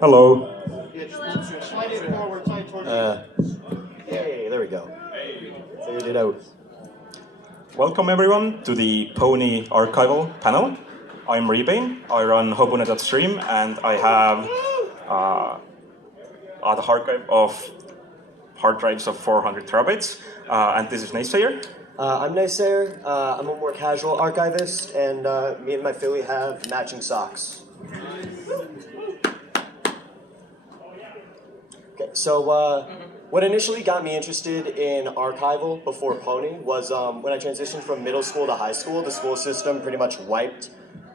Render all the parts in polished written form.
Hello. Yeah, just slide it forward, slide towards Hey, there we go. Figured it out. Welcome everyone to the Pony Archival panel. I'm Rebane, I run Hobune.stream, and I have the archive of hard drives of 400 terabytes. And this is Naysayer. I'm Naysayer. I'm a more casual archivist, and me and my Philly have matching socks. Okay, so what initially got me interested in archival before Pony was when I transitioned from middle school to high school. The school system pretty much wiped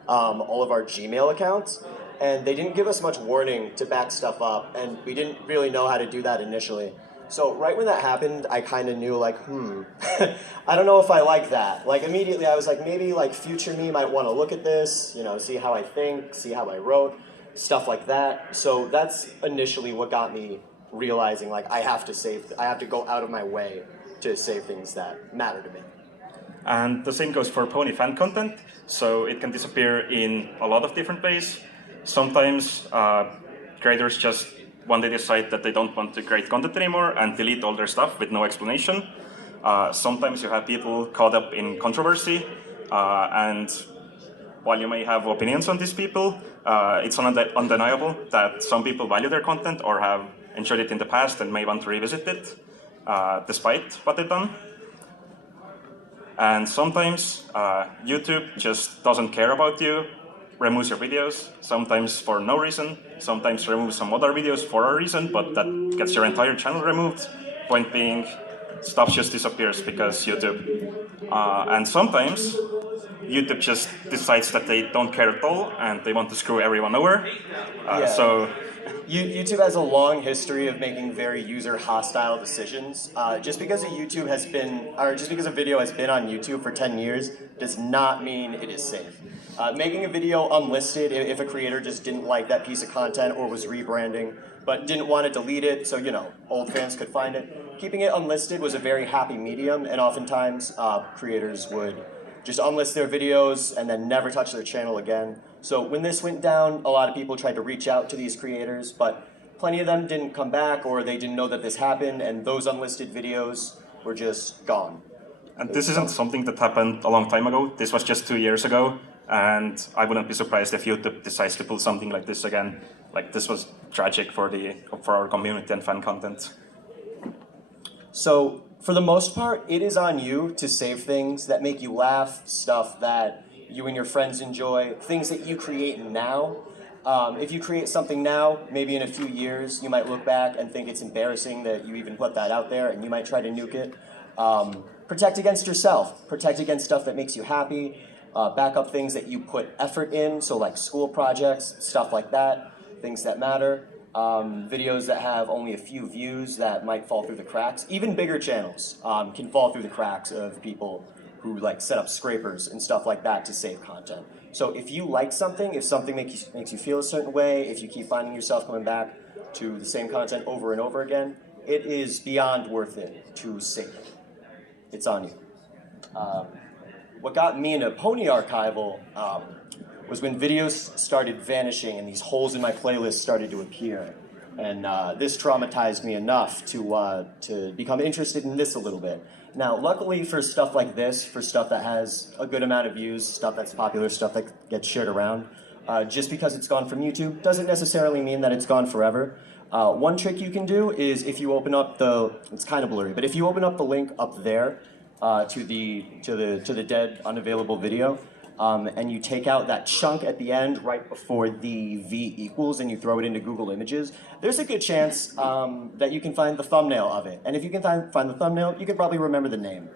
all of our Gmail accounts, and they didn't give us much warning to back stuff up, and we didn't really know how to do that initially. So right when that happened, I kind of knew, like, I don't know if I like that. Like, immediately I was like, maybe, like, future me might want to look at this, you know, see how I think, see how I wrote, stuff like that. So that's initially what got me realizing, like, I have to go out of my way to save things that matter to me. And the same goes for Pony fan content. So it can disappear in a lot of different ways. Sometimes creators just one day decide that they don't want to create content anymore and delete all their stuff with no explanation. Sometimes you have people caught up in controversy, and while you may have opinions on these people, it's undeniable that some people value their content or have enjoyed it in the past and may want to revisit it, despite what they've done. And sometimes YouTube just doesn't care about you, removes your videos, sometimes for no reason, sometimes removes some other videos for a reason, but that gets your entire channel removed. Point being, stuff just disappears because YouTube. And sometimes YouTube just decides that they don't care at all and they want to screw everyone over. So YouTube has a long history of making very user-hostile decisions. Just because a video has been on YouTube for 10 years does not mean it is safe. Making a video unlisted if a creator just didn't like that piece of content or was rebranding, but didn't want to delete it so, you know, old fans could find it. Keeping it unlisted was a very happy medium, and oftentimes creators would just unlist their videos and then never touch their channel again. So when this went down, a lot of people tried to reach out to these creators, but plenty of them didn't come back, or they didn't know that this happened, and those unlisted videos were just gone. And this isn't something that happened a long time ago. This was just 2 years ago, and I wouldn't be surprised if YouTube decides to pull something like this again. Like, this was tragic for our community and fan content. So, for the most part, it is on you to save things that make you laugh, stuff that you and your friends enjoy, things that you create now. If you create something now, maybe in a few years, you might look back and think it's embarrassing that you even put that out there, and you might try to nuke it. Protect against yourself. Protect against stuff that makes you happy. Back up things that you put effort in, so like school projects, stuff like that, things that matter. Videos that have only a few views that might fall through the cracks. Even bigger channels can fall through the cracks of people who like set up scrapers and stuff like that to save content. So if you like something, if something makes you feel a certain way, if you keep finding yourself coming back to the same content over and over again, it is beyond worth it to save it. It's on you. What got me into Pony Archival was when videos started vanishing and these holes in my playlist started to appear. And this traumatized me enough to become interested in this a little bit. Now, luckily for stuff like this, for stuff that has a good amount of views, stuff that's popular, stuff that gets shared around, just because it's gone from YouTube doesn't necessarily mean that it's gone forever. One trick you can do is if you open up it's kind of blurry, but if you open up the link up there to the dead unavailable video, and you take out that chunk at the end right before the V equals and you throw it into Google Images, there's a good chance that you can find the thumbnail of it. And if you can find the thumbnail, you can probably remember the name.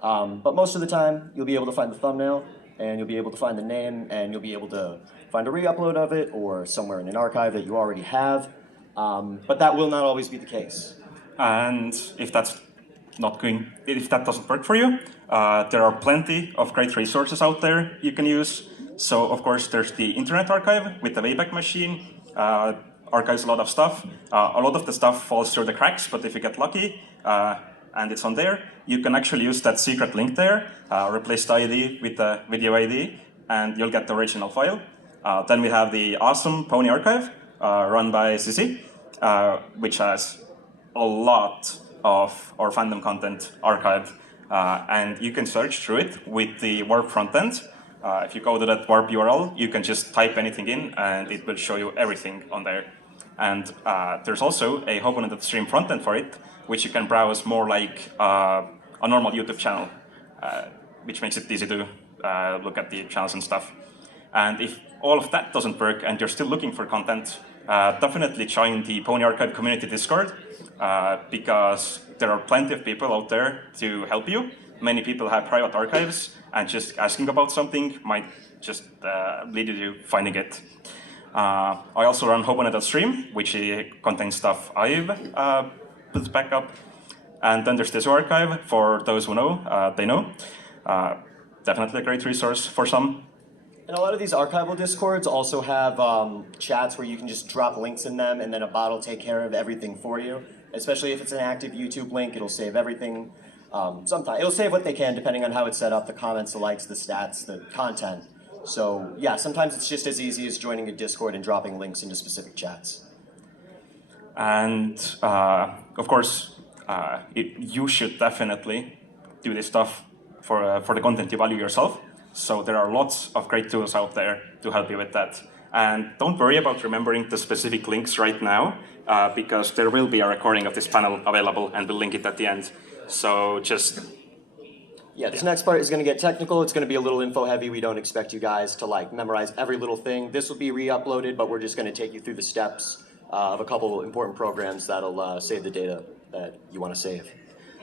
But most of the time, you'll be able to find the thumbnail, and you'll be able to find the name, and you'll be able to find a re-upload of it or somewhere in an archive that you already have. But that will not always be the case. And if that doesn't work for you, there are plenty of great resources out there you can use. So, of course, there's the Internet Archive with the Wayback Machine, archives a lot of stuff. A lot of the stuff falls through the cracks, but if you get lucky and it's on there, you can actually use that secret link there, replace the ID with the video ID, and you'll get the original file. Then we have the awesome Pony Archive, run by CC, which has a lot of our fandom content archived, and you can search through it with the Warp frontend. If you go to that Warp URL, you can just type anything in, and it will show you everything on there. And there's also a HarmonyCon frontend for it, which you can browse more like a normal YouTube channel, which makes it easy to look at the channels and stuff. And if all of that doesn't work and you're still looking for content, definitely join the Pony Archive community Discord, because there are plenty of people out there to help you. Many people have private archives, and just asking about something might just lead you to finding it. I also run HarmonyCon, which contains stuff I've built back up. And then there's this archive, for those who know, they know. Definitely a great resource for some. And a lot of these archival discords also have chats where you can just drop links in them, and then a bot will take care of everything for you. Especially if it's an active YouTube link, it'll save everything. Sometimes it'll save what they can, depending on how it's set up, the comments, the likes, the stats, the content. So yeah, sometimes it's just as easy as joining a Discord and dropping links into specific chats. And of course, you should definitely do this stuff for the content you value yourself. So there are lots of great tools out there to help you with that. And don't worry about remembering the specific links right now, because there will be a recording of this panel available, and we'll link it at the end. So just... Yeah, this next part is going to get technical. It's going to be a little info heavy. We don't expect you guys to like memorize every little thing. This will be re-uploaded, but we're just going to take you through the steps of a couple important programs that'll save the data that you want to save.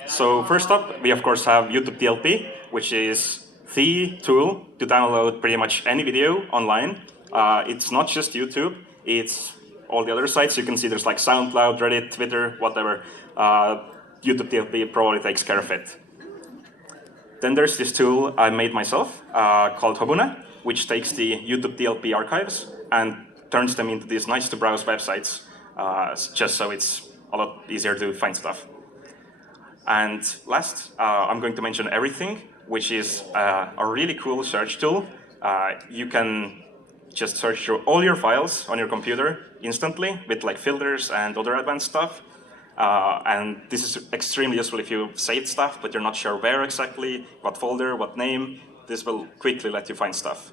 So first up, we of course have YouTube TLP, which is the tool to download pretty much any video online. It's not just YouTube, it's all the other sites. You can see there's like SoundCloud, Reddit, Twitter, whatever. YouTube TLP probably takes care of it. Then there's this tool I made myself called Hobune, which takes the YouTube TLP archives and turns them into these nice to browse websites, just so it's a lot easier to find stuff. And last, I'm going to mention Everything, which is a really cool search tool. You can just search through all your files on your computer instantly with like filters and other advanced stuff. And this is extremely useful if you saved stuff, but you're not sure where exactly, what folder, what name. This will quickly let you find stuff.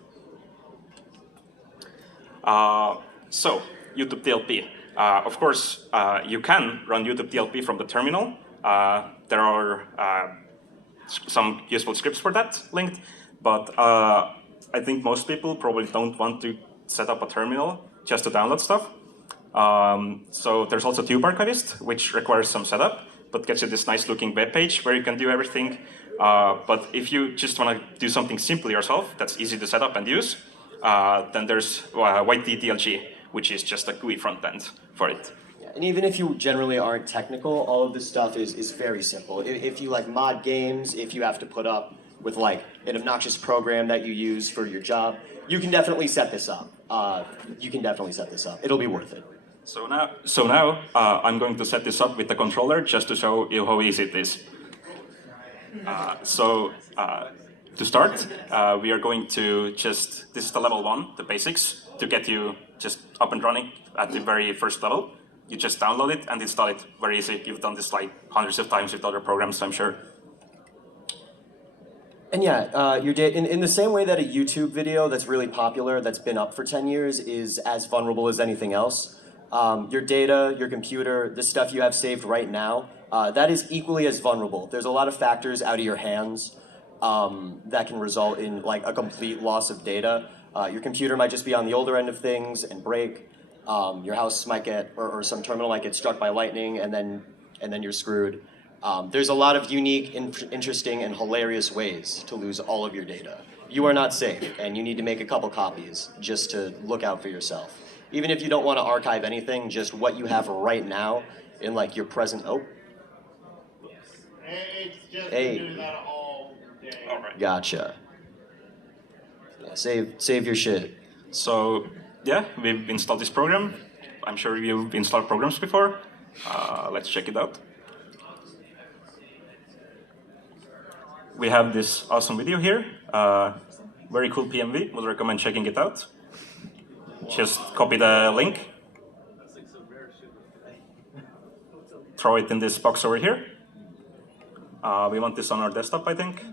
So, YouTube TLP. Of course, you can run YouTube TLP from the terminal. There are some useful scripts for that linked, but I think most people probably don't want to set up a terminal just to download stuff. So there's also Tube Archivist, which requires some setup, but gets you this nice looking web page where you can do everything. But if you just want to do something simple yourself, that's easy to set up and use, then there's YTTLG, which is just a GUI front end for it. And even if you generally aren't technical, all of this stuff is very simple. If you like mod games, if you have to put up with like an obnoxious program that you use for your job, you can definitely set this up. It'll be worth it. So now I'm going to set this up with the controller just to show you how easy it is. To start, we are going to just, this is the level 1, the basics, to get you just up and running at the very first level. You just download it and install it, very easy. You've done this like hundreds of times with other programs, I'm sure. And yeah, your data, in the same way that a YouTube video that's really popular, that's been up for 10 years, is as vulnerable as anything else, your data, your computer, the stuff you have saved right now, that is equally as vulnerable. There's a lot of factors out of your hands that can result in like a complete loss of data. Your computer might just be on the older end of things and break. Your house might get, or some terminal might get struck by lightning, and then you're screwed. There's a lot of unique, interesting, and hilarious ways to lose all of your data. You are not safe, and you need to make a couple copies just to look out for yourself. Even if you don't want to archive anything, just what you have right now in like your present. Oh. It's just hey. doing that all day. All right. Gotcha. Yeah, save your shit. So yeah, we've installed this program. I'm sure you've installed programs before. Let's check it out. We have this awesome video here. Very cool PMV. Would recommend checking it out. Just copy the link throw it in this box over here. We want this on our desktop, I think.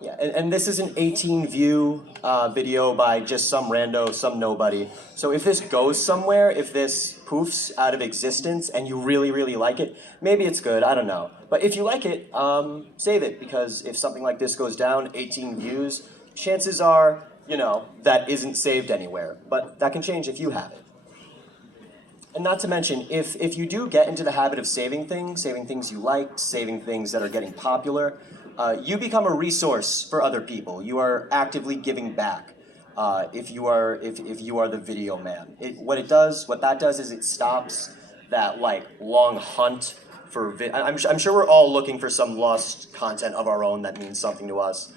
Yeah, and this is an 18-view video by just some rando, some nobody. So if this goes somewhere, if this poofs out of existence and you really, really like it, maybe it's good, I don't know. But if you like it, save it, because if something like this goes down, 18 views, chances are, you know, that isn't saved anywhere. But that can change if you have it. And not to mention, if you do get into the habit of saving things you like, saving things that are getting popular, you become a resource for other people. You are actively giving back. If you are the video man, what that does is it stops that like long hunt for. I'm sure we're all looking for some lost content of our own that means something to us.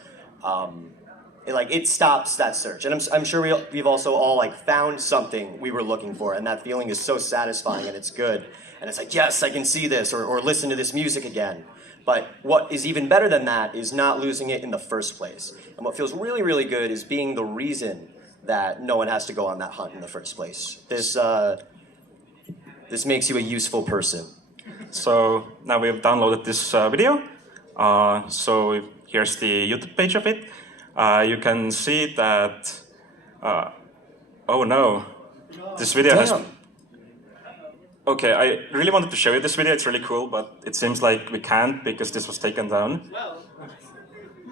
It stops that search, and I'm sure we've also all like found something we were looking for, and that feeling is so satisfying, and it's good, and it's like, yes, I can see this or listen to this music again. But what is even better than that is not losing it in the first place. And what feels really, really good is being the reason that no one has to go on that hunt in the first place. This makes you a useful person. So now we've downloaded this video. So here's the YouTube page of it. You can see that, oh no, this video has... Okay, I really wanted to show you this video, it's really cool, but it seems like we can't because this was taken down.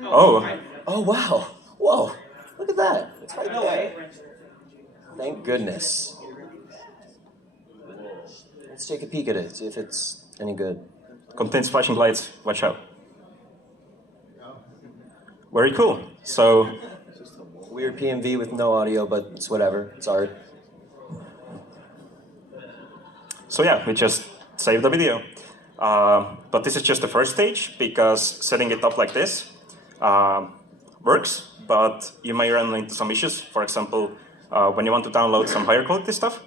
Oh. Oh, wow. Whoa, look at that. It's right there. Thank goodness. Let's take a peek at it, see if it's any good. Contains flashing lights, watch out. Very cool. So... Weird PMV with no audio, but it's whatever, it's art. So yeah, we just saved the video. But this is just the first stage, because setting it up like this works, but you may run into some issues. For example, when you want to download some higher quality stuff.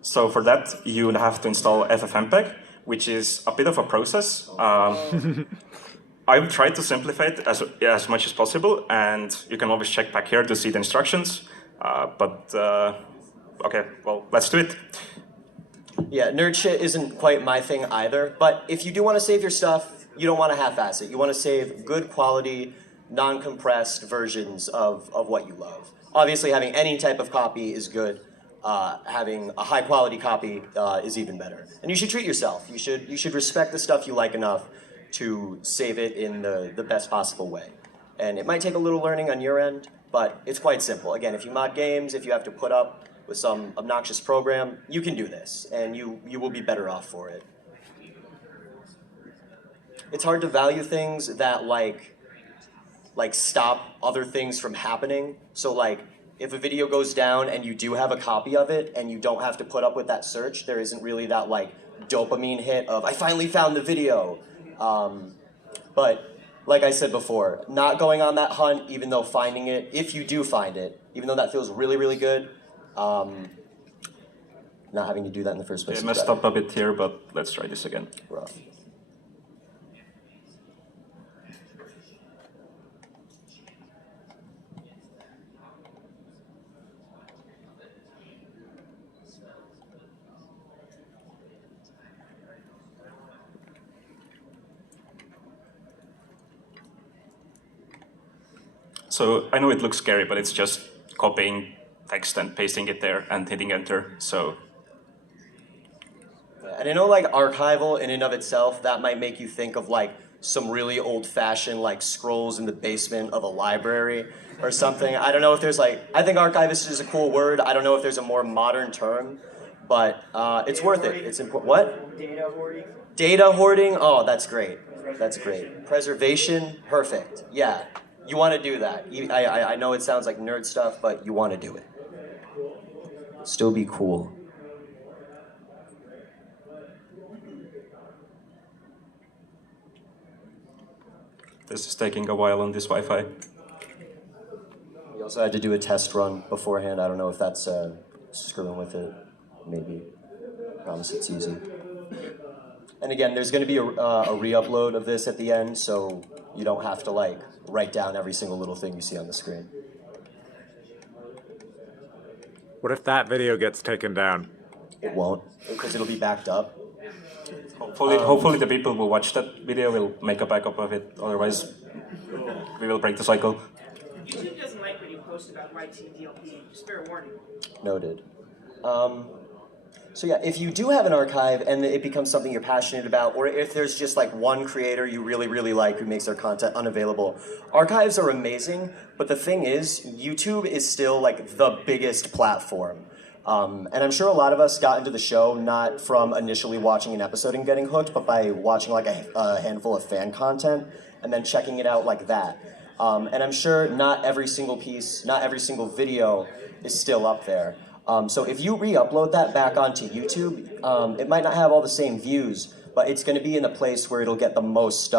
So for that, you would have to install FFmpeg, which is a bit of a process. I've tried to simplify it as much as possible, and you can always check back here to see the instructions. Okay, well, let's do it. Yeah, nerd shit isn't quite my thing either, but if you do want to save your stuff, you don't want to half-ass it. You want to save good quality, non-compressed versions of what you love. Obviously, having any type of copy is good. Having a high-quality copy is even better. And you should treat yourself. You should respect the stuff you like enough to save it in the best possible way. And it might take a little learning on your end, but it's quite simple. Again, if you mod games, if you have to put up with some obnoxious program, you can do this, and you will be better off for it. It's hard to value things that like stop other things from happening. So like, if a video goes down and you do have a copy of it and you don't have to put up with that search, there isn't really that like dopamine hit of, I finally found the video. But like I said before, not going on that hunt, even though finding it, if you do find it, even though that feels really, really good, not having to do that in the first place. I messed up a bit here, but let's try this again. Rough. So I know it looks scary, but it's just copying text and pasting it there and hitting enter, so. And I know like Archival in and of itself, that might make you think of like some really old-fashioned like scrolls in the basement of a library or something. I don't know if there's like, I think archivist is a cool word. I don't know if there's a more modern term, but it's worth it. It's important. What? Data hoarding. Data hoarding? Oh, that's great. That's great. Preservation? Perfect. Yeah. You want to do that. I know it sounds like nerd stuff, but you want to do it. Still be cool. This is taking a while on this Wi-Fi. We also had to do a test run beforehand. I don't know if that's screwing with it. Maybe. I promise it's easy. And again, there's going to be a re-upload of this at the end, so you don't have to like write down every single little thing you see on the screen. What if that video gets taken down? It won't, because it'll be backed up. Hopefully the people who watch that video will make a backup of it, otherwise we will break the cycle. YouTube doesn't like when you post about YTDLP, just fair warning. Noted. So yeah, if you do have an archive and it becomes something you're passionate about, or if there's just like one creator you really, really like who makes their content unavailable, archives are amazing, but the thing is, YouTube is still like the biggest platform. And I'm sure a lot of us got into the show not from initially watching an episode and getting hooked, but by watching like a handful of fan content and then checking it out like that. And I'm sure not every single piece, not every single video is still up there. So if you re-upload that back onto YouTube, it might not have all the same views, but it's going to be in a place where it'll get the most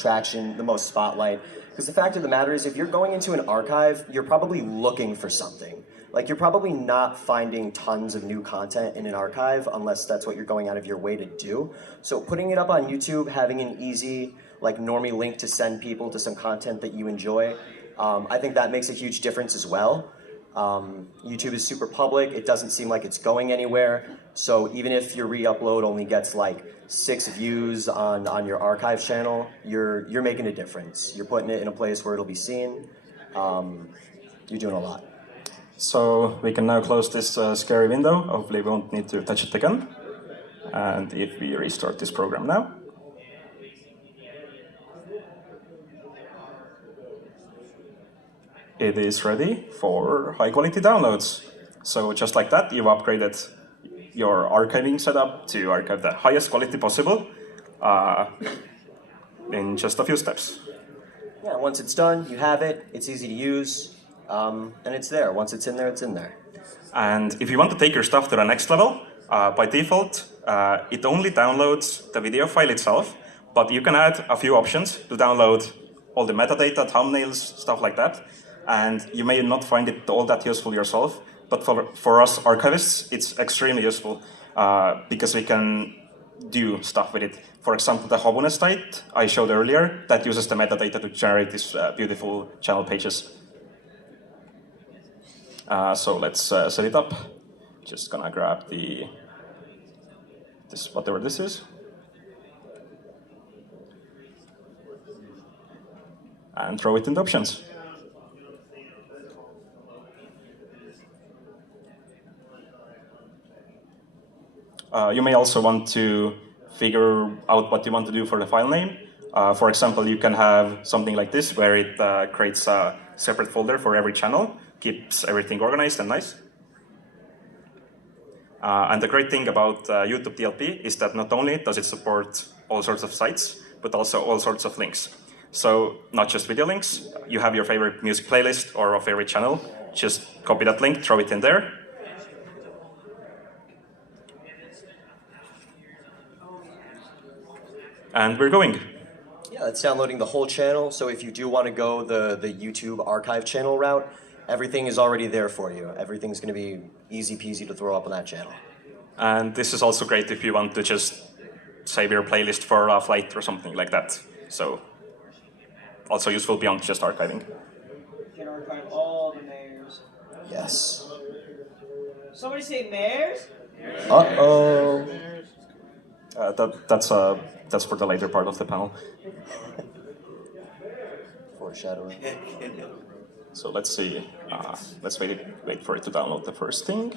traction, the most spotlight. Because the fact of the matter is, if you're going into an archive, you're probably looking for something. Like, you're probably not finding tons of new content in an archive unless that's what you're going out of your way to do. So putting it up on YouTube, having an easy, like, normie link to send people to some content that you enjoy, I think that makes a huge difference as well. YouTube is super public. It doesn't seem like it's going anywhere. So even if your re-upload only gets like 6 views on your archive channel, you're making a difference. You're putting it in a place where it'll be seen. You're doing a lot. So we can now close this scary window. Hopefully we won't need to touch it again. And if we restart this program now. It is ready for high-quality downloads. So just like that, you've upgraded your archiving setup to archive the highest quality possible in just a few steps. Yeah, once it's done, you have it, it's easy to use, and it's there. Once it's in there, it's in there. And if you want to take your stuff to the next level, by default, it only downloads the video file itself, but you can add a few options to download all the metadata, thumbnails, stuff like that. And you may not find it all that useful yourself, but for us archivists, it's extremely useful because we can do stuff with it. For example, the Hobunest site I showed earlier, that uses the metadata to generate these beautiful channel pages. So let's set it up. Just gonna grab this whatever this is. And throw it in the options. You may also want to figure out what you want to do for the file name. For example, you can have something like this, where it creates a separate folder for every channel, keeps everything organized and nice. And the great thing about YouTube DLP is that not only does it support all sorts of sites, but also all sorts of links. So not just video links, you have your favorite music playlist or a favorite channel, just copy that link, throw it in there. And we're going. Yeah, it's downloading the whole channel, so if you do want to go the YouTube archive channel route, everything is already there for you. Everything's going to be easy peasy to throw up on that channel. And this is also great if you want to just save your playlist for a flight or something like that. So also useful beyond just archiving. You can archive all the mayors. Yes. Somebody say mayors? Uh-oh. That's for the later part of the panel. Foreshadowing. So let's see. Let's wait for it to download the first thing.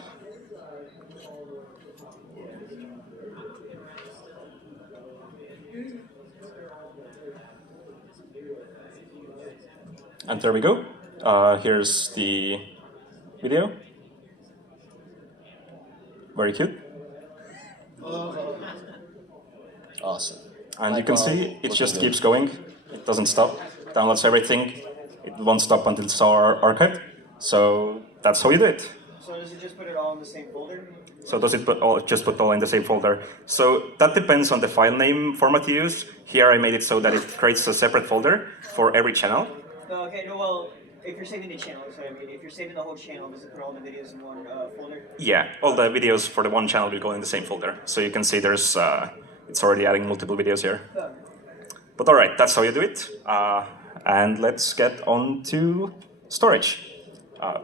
And there we go. Here's the video. Very cute. Awesome. And you can see it just keeps going. It doesn't stop. Downloads everything. It won't stop until it's archived. So that's how you do it. So does it just put it all in the same folder? So does it just put all in the same folder? So that depends on the file name format you use. Here I made it so that it creates a separate folder for every channel. No, okay, no, well, if you're saving the channel, so I mean, if you're saving the whole channel, does it put all the videos in one folder? Yeah, all the videos for the one channel will go in the same folder. So you can see there's, it's already adding multiple videos here. Oh. But all right, that's how you do it. And let's get on to storage.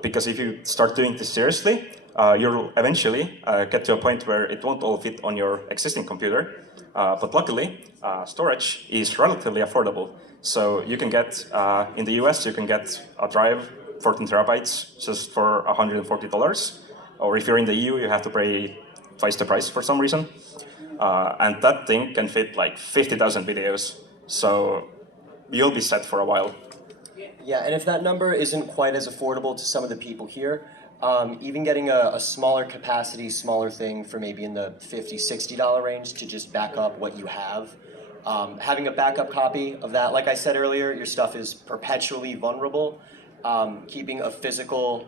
Because if you start doing this seriously, you'll eventually get to a point where it won't all fit on your existing computer. But luckily, storage is relatively affordable. So you can get, in the US, you can get a drive, 14 terabytes, just for $140. Or if you're in the EU, you have to pay twice the price for some reason. And that thing can fit like 50,000 videos. So you'll be set for a while. Yeah, and if that number isn't quite as affordable to some of the people here, even getting a smaller capacity, smaller thing for maybe in the $50, $60 range to just back up what you have. Having a backup copy of that, like I said earlier, your stuff is perpetually vulnerable. Keeping a physical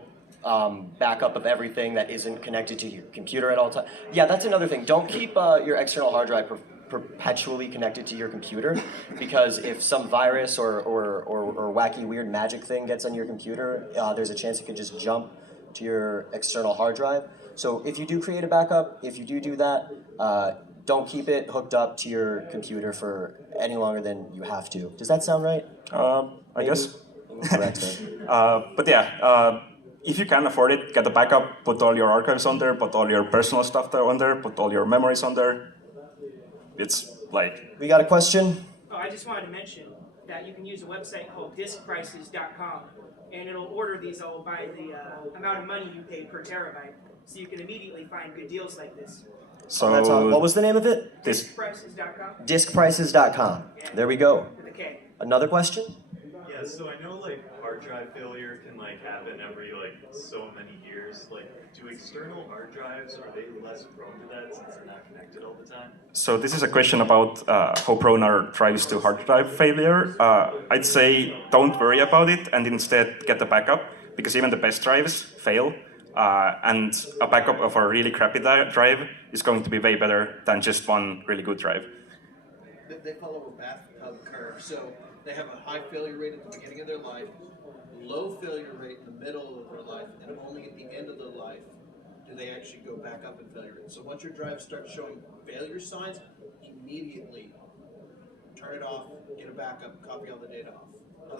backup of everything that isn't connected to your computer at all times. Yeah, that's another thing. Don't keep your external hard drive perpetually connected to your computer, because if some virus or wacky weird magic thing gets on your computer, there's a chance it could just jump to your external hard drive. So if you do create a backup, if you do that, don't keep it hooked up to your computer for any longer than you have to. Does that sound right? I guess. Correct. But yeah, if you can afford it, get a backup, put all your archives on there, put all your personal stuff there on there, put all your memories on there. It's like... We got a question? Oh, I just wanted to mention that you can use a website called diskprices.com, and it'll order these all by the amount of money you pay per terabyte, so you can immediately find good deals like this. So That's what was the name of it? Diskprices.com? Diskprices.com. There we go. With a K. Another question? Yeah, so I know like hard drive failure can like happen every like so many years. Like, do external hard drives, are they less prone to that since they're not connected all the time? So this is a question about how prone are drives to hard drive failure. I'd say don't worry about it and instead get a backup, because even the best drives fail. And a backup of a really crappy drive is going to be way better than just one really good drive. They follow a bathtub curve. So they have a high failure rate at the beginning of their life, low failure rate in the middle of their life, and only at the end of their life do they actually go back up in failure rate. So once your drive starts showing failure signs, immediately turn it off, get a backup, copy all the data off.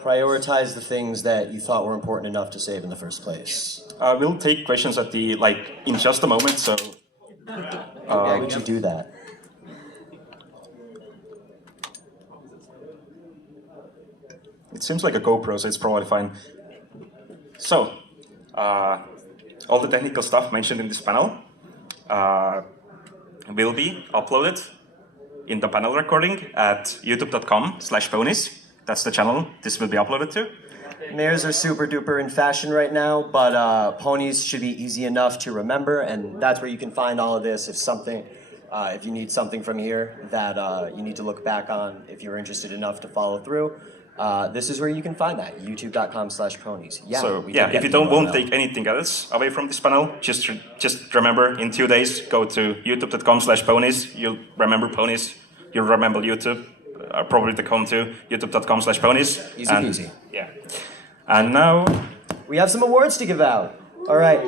Prioritize the things that you thought were important enough to save in the first place. We'll take questions at the in just a moment. So Why would you do that? it seems like a GoPro, so it's probably fine. So all the technical stuff mentioned in this panel will be uploaded in the panel recording at youtube.com/ponies. That's the channel this will be uploaded to. Mayors are super duper in fashion right now, but ponies should be easy enough to remember, and that's where you can find all of this. If you need something from here that you need to look back on, if you're interested enough to follow through, this is where you can find that, youtube.com/ponies. Yeah. So yeah, if you won't take anything else away from this panel, just remember, in 2 days, go to youtube.com/ponies. You'll remember ponies. You'll remember YouTube. Probably to come to youtube.com/ponies. Easy peasy. Yeah. And now we have some awards to give out. All right.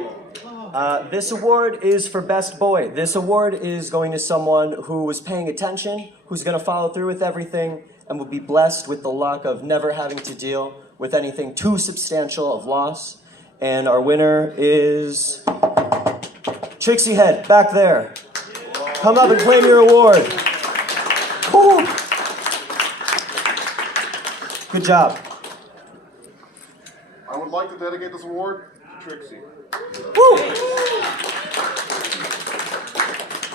This award is for Best Boy. This award is going to someone who was paying attention, who's going to follow through with everything, and will be blessed with the luck of never having to deal with anything too substantial of loss. And our winner is Trixie Head, back there. Come up and claim your award. Woo. Good job. I would like to dedicate this award to Trixie. Woo.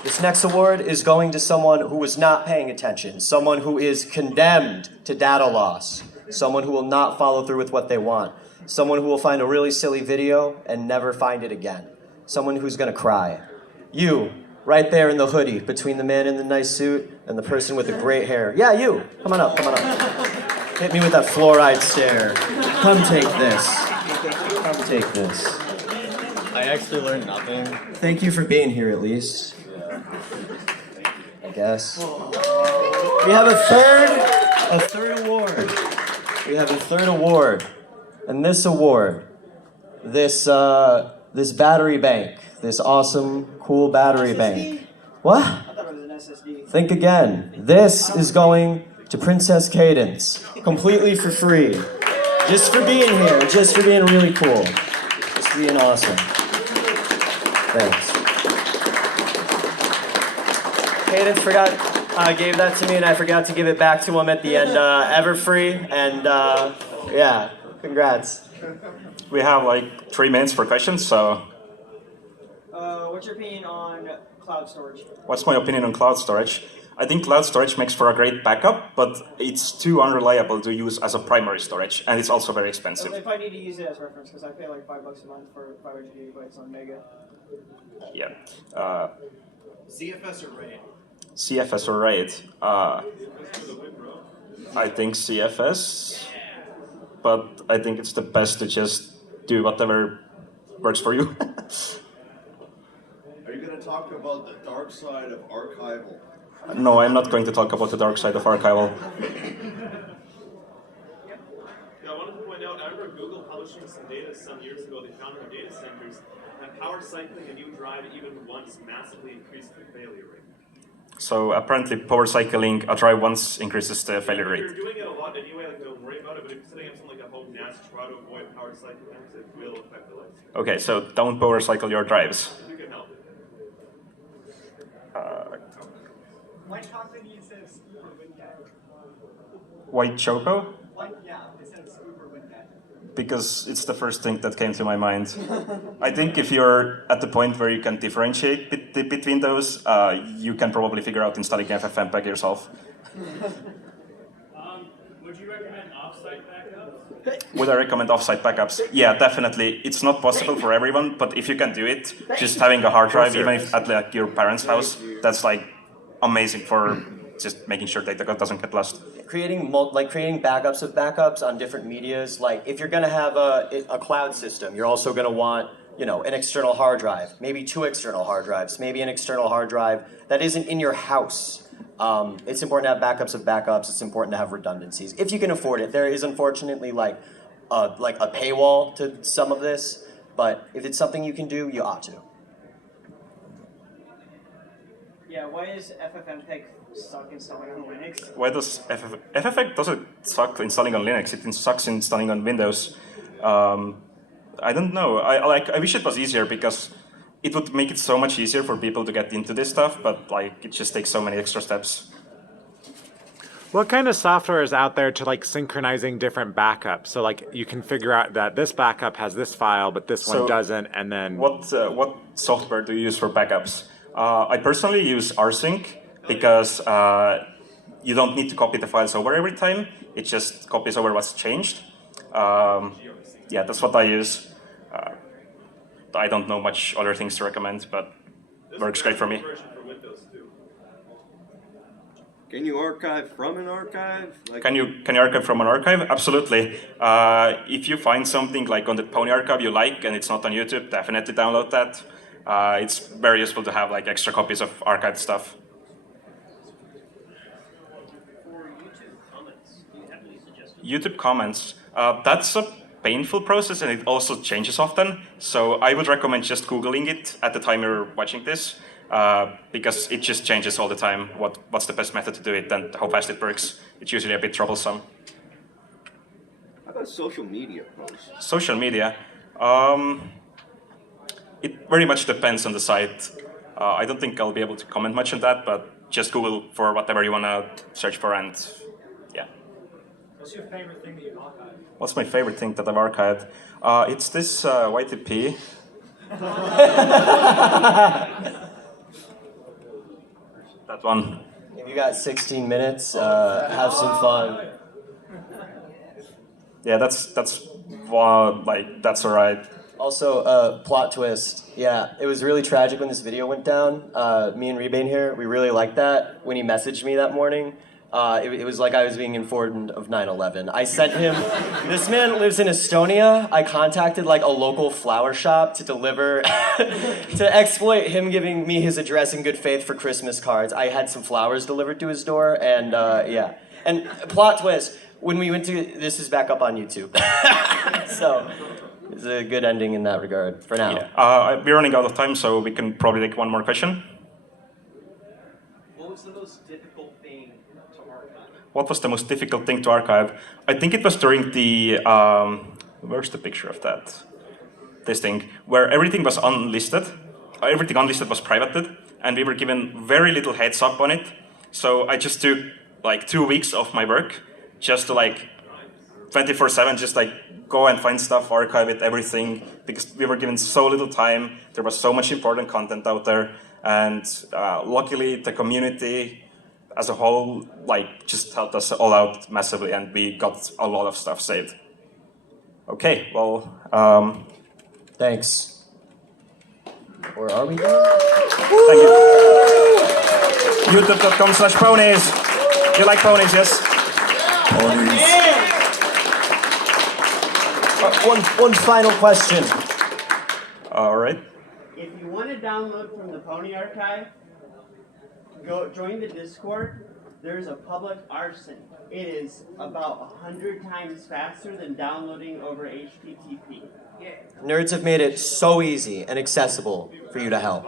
This next award is going to someone who was not paying attention, someone who is condemned to data loss, someone who will not follow through with what they want, someone who will find a really silly video and never find it again, someone who's going to cry. You, right there in the hoodie, between the man in the nice suit and the person with the great hair. Yeah, you. Come on up, come on up. Hit me with that fluoride stare. Come take this. Come take this. I actually learned nothing. Thank you for being here, at least. I guess. We have a third award. We have a third award. And this award, this battery bank, this awesome, cool battery bank. What? I thought it was an SSD. Think again. This is going to Princess Cadence, completely for free. Just for being here, just for being really cool. Just for being awesome. Thanks. Cadence gave that to me, and I forgot to give it back to him at the end. Everfree, and yeah, congrats. We have like 3 minutes for questions, so What's your opinion on cloud storage? what's my opinion on cloud storage? I think cloud storage makes for a great backup, but it's too unreliable to use as a primary storage, and it's also very expensive. If I need to use it as reference, because I pay like $5 a month for 500 gigabytes on Mega. Yeah. CFS or RAID? CFS or RAID? I think CFS, but I think it's the best to just do whatever works for you. Are you going to talk about the dark side of Archival? No, I'm not going to talk about the dark side of Archival. Yeah, I wanted to point out, I remember Google publishing some data some years ago. They found in their data centers that power cycling a new drive even once massively increased the failure rate. So apparently power cycling a drive once increases the failure If rate. you're doing it a lot anyway, like don't worry about it, but if you're setting up something like a home NAS to try to avoid power cycling, it will affect the life. Okay, so don't power cycle your drives. You can help. Why chocolate instead of scoop or WinCat? White choco? Yeah, instead of scoop or WinCat. Because it's the first thing that came to my mind. I think if you're at the point where you can differentiate between those, you can probably figure out installing FFmpeg yourself. Would you recommend offsite backups? Would I recommend offsite backups? Yeah, definitely. It's not possible for everyone, but if you can do it, just having a hard drive, even if at like your parents' house, that's like amazing for just making sure data doesn't get lost. Creating backups of backups on different medias. Like if you're going to have a cloud system, you're also going to want an external hard drive, maybe 2 external hard drives, maybe an external hard drive that isn't in your house. It's important to have backups of backups. It's important to have redundancies if you can afford it. There is unfortunately like a paywall to some of this, but if it's something you can do, you ought to. Yeah, why is FFmpeg suck installing on Linux? Why does FFmpeg doesn't suck installing on Linux? It sucks installing on Windows. I don't know. I wish it was easier because it would make it so much easier for people to get into this stuff, but like it just takes so many extra steps. What kind of software is out there to like synchronizing different backups? So like you can figure out that this backup has this file, but this one doesn't, and then what software do you use for backups? I personally use rsync because you don't need to copy the files over every time. It just copies over what's changed. Yeah, that's what I use. I don't know much other things to recommend, but works great for me. Can you archive from an archive? Can you archive from an archive? Absolutely. If you find something like on the Pony archive you like and it's not on YouTube, definitely download that. It's very useful to have like extra copies of archived stuff. For YouTube comments, do you have any suggestions? YouTube comments. That's a painful process and it also changes often. So I would recommend just Googling it at the time you're watching this. Because it just changes all the time. What's the best method to do it and how fast it works? It's usually a bit troublesome. How about social media posts? Social media. It very much depends on the site. I don't think I'll be able to comment much on that, but just Google for whatever you want to search for and yeah. What's your favorite thing that you've archived? What's my favorite thing that I've archived? It's this YTP. That one. If you got 16 minutes, have some fun. Yeah, that's all right. Also, plot twist. Yeah, it was really tragic when this video went down. Me and Rebane here, we really liked that when he messaged me that morning. It was like I was being informed of 9/11. I sent him, this man lives in Estonia. I contacted like a local flower shop to deliver, to exploit him giving me his address in good faith for Christmas cards. I had some flowers delivered to his door and yeah. And plot twist, when we went to, this is back up on YouTube. So it's a good ending in that regard for now. Yeah. We're running out of time, so we can probably take one more question. What was the most difficult thing to archive? What was the most difficult thing to archive? I think it was during the, where's the picture of that? This thing, where everything was unlisted. everything unlisted was privated, and we were given very little heads up on it. So I just took like 2 weeks of my work just to like 24/7 just like go and find stuff, archive it, everything, because we were given so little time. There was so much important content out there, and luckily the community as a whole like just helped us all out massively, and we got a lot of stuff saved. Okay, well, Thanks. Or are we? thank you. YouTube.com/ponies. You like ponies, yes? One final question. All right. If you want to download from the Pony Archive, go join the Discord. There's a public arson. It is about 100 times faster than downloading over HTTP. Nerds have made it so easy and accessible for you to help.